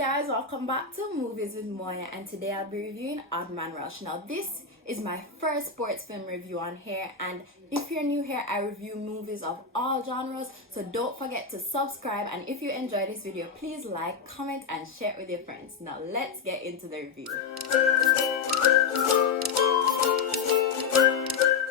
guys, welcome back to Movies with Moya, and today I'll be reviewing Odd Man Rush. Now this is my first sports film review on here, and if you're new here, I review movies of all genres, so don't forget to subscribe, and if you enjoy this video, please like, comment and share it with your friends. Now let's get into the review.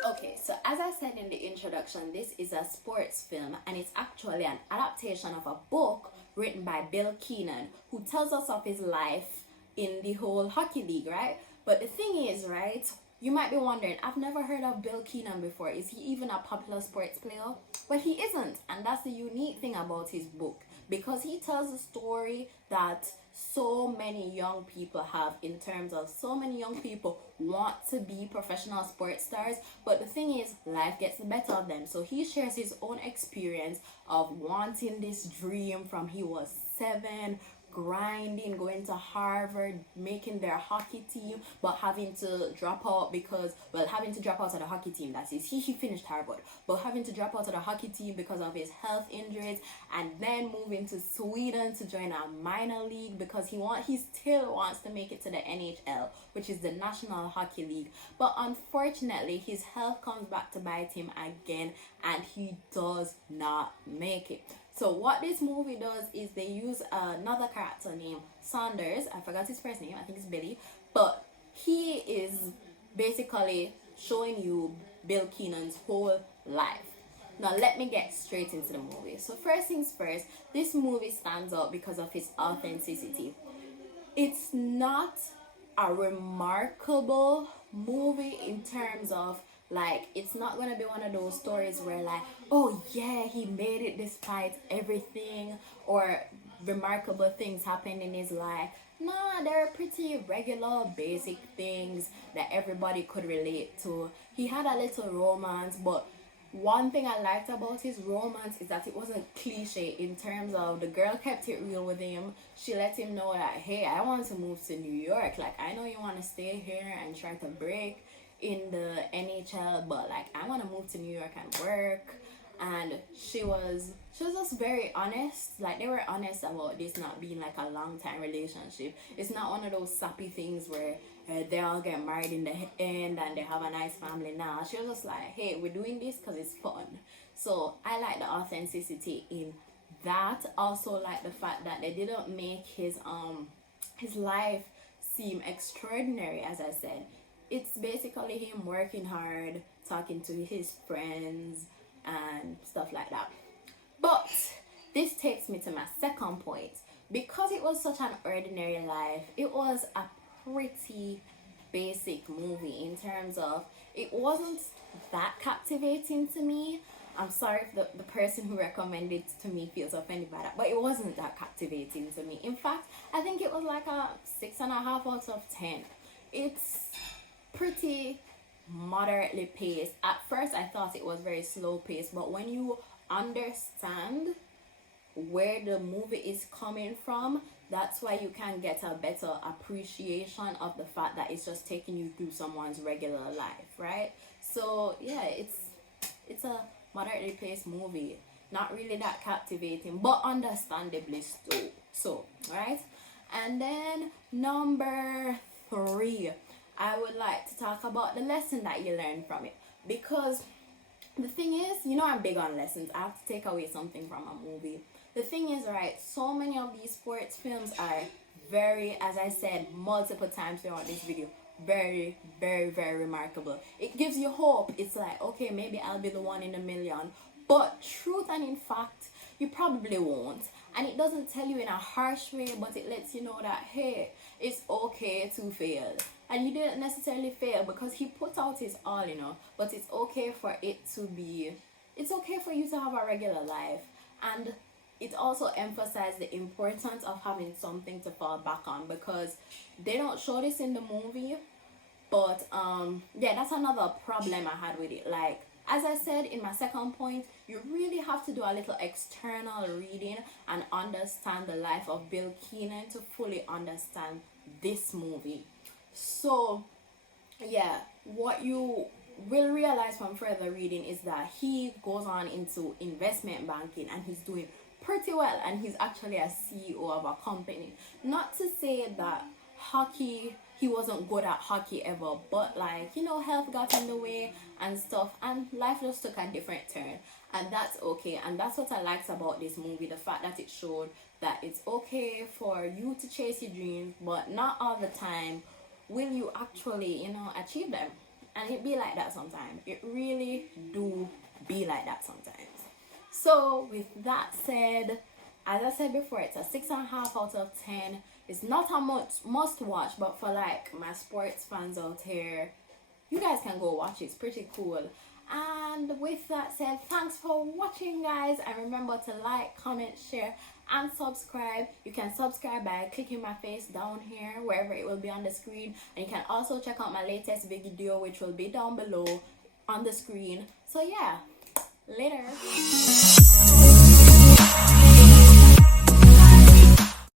Okay, so as I said in the introduction, this is a sports film and it's actually an adaptation of a book written by Billy Keenan, who tells us of his life in the whole hockey league, right? But the thing is, right, you might be wondering, I've never heard of Billy Keenan before. Is he even a popular sports player? But he isn't, and that's the unique thing about his book, because he tells a story that so many young people have, in terms of so many young people want to be professional sports stars, but the thing is, life gets the better of them. So he shares his own experience of wanting this dream from he was 7, grinding, going to Harvard, making their hockey team, but having to drop out because, well, having to drop out of the hockey team, that is, he finished Harvard, but having to drop out of the hockey team because of his health injuries, and then moving to Sweden to join a minor league because he still wants to make it to the NHL, which is the National Hockey League. But unfortunately, his health comes back to bite him again, and he does not make it. So what this movie does is they use another character named Saunders. I forgot his first name. I think it's Billy. But he is basically showing you Bill Keenan's whole life. Now let me get straight into the movie. So first things first, this movie stands out because of its authenticity. It's not a remarkable movie in terms of, like, it's not gonna be one of those stories where, like, oh yeah, he made it despite everything, or remarkable things happened in his life. Nah, they're pretty regular, basic things that everybody could relate to. He had a little romance, but one thing I liked about his romance is that it wasn't cliche in terms of the girl kept it real with him. She let him know that, hey, I want to move to New York. Like, I know you want to stay here and try to break in the NHL, but like, I want to move to New York and work. And she was just very honest. Like, they were honest about this not being like a long time relationship. It's not one of those sappy things where they all get married in the end and they have a nice family now. She was just like, hey, we're doing this because it's fun. So I like the authenticity in that. Also like the fact that they didn't make his life seem extraordinary. As I said, it's basically him working hard, talking to his friends and stuff like that. But this takes me to my second point. Because it was such an ordinary life, it was a pretty basic movie in terms of, it wasn't that captivating to me. I'm sorry if the person who recommended it to me feels offended by that, but it wasn't that captivating to me. In fact, I think it was like a 6.5 out of 10. It's pretty moderately paced. At first I thought it was very slow paced, but when you understand where the movie is coming from, that's why you can get a better appreciation of the fact that it's just taking you through someone's regular life, right? So yeah, it's a moderately paced movie, not really that captivating, but understandably so, right? And then number 3, I would like to talk about the lesson that you learned from it. Because the thing is, you know, I'm big on lessons. I have to take away something from a movie. The thing is, right, so many of these sports films are very, as I said multiple times throughout this video, very, very, very remarkable. It gives you hope. It's like, okay, maybe I'll be the one in a million. But truth and in fact, you probably won't. And it doesn't tell you in a harsh way, but it lets you know that, hey, it's okay to fail. And you didn't necessarily fail because he put out his all, you know. But it's okay for it to be, it's okay for you to have a regular life. And it also emphasized the importance of having something to fall back on, because they don't show this in the movie. But yeah, that's another problem I had with it. Like, as I said in my second point, you really have to do a little external reading and understand the life of Bill Keenan to fully understand this movie. So yeah, what you will realize from further reading is that he goes on into investment banking and he's doing pretty well, and he's actually a CEO of a company. Not to say that hockey, he wasn't good at hockey ever, but like, you know, health got in the way and stuff, and life just took a different turn, and that's okay. And that's what I liked about this movie, the fact that it showed that it's okay for you to chase your dreams, but not all the time will you actually, you know, achieve them. And it be like that sometimes. It really do be like that sometimes. So with that said, as I said before, it's a 6.5 out of 10. It's not a must watch, but for like my sports fans out here, you guys can go watch it. It's pretty cool. And with that said, thanks for watching, guys, and remember to like, comment, share, and subscribe. You can subscribe by clicking my face down here, wherever it will be on the screen, and you can also check out my latest video, which will be down below on the screen. So yeah, later.